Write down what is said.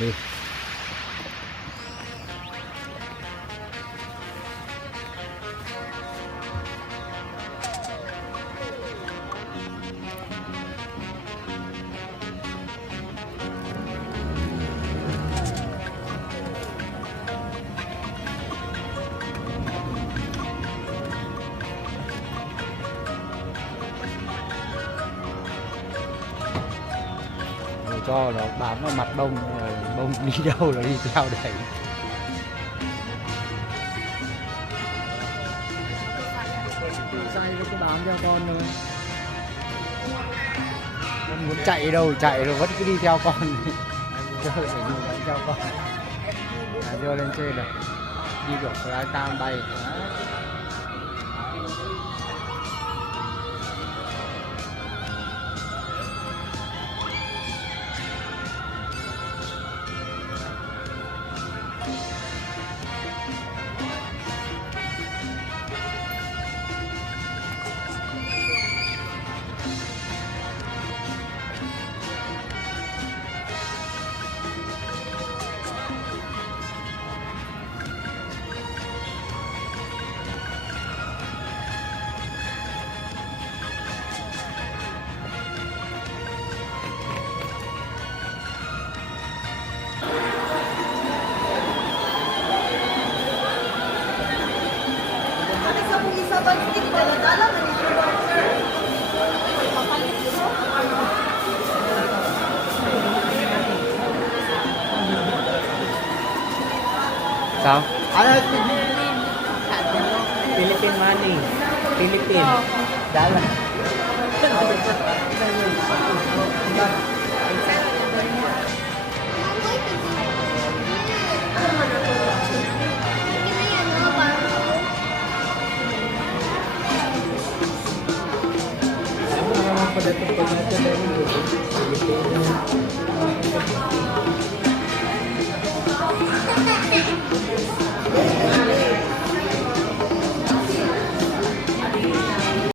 dami. Cho nó bám vào mặt bông, bông đi đâu là đi theo đấy. Dây nó cứ bám theo con thôi. Nó muốn chạy đâu chạy rồi vẫn cứ đi theo con. Chơi phải đi vẫn theo con. Đưa lên trên rồi. Đi được cái tam bay. Sao? Philippine money. Philippine. Dollar.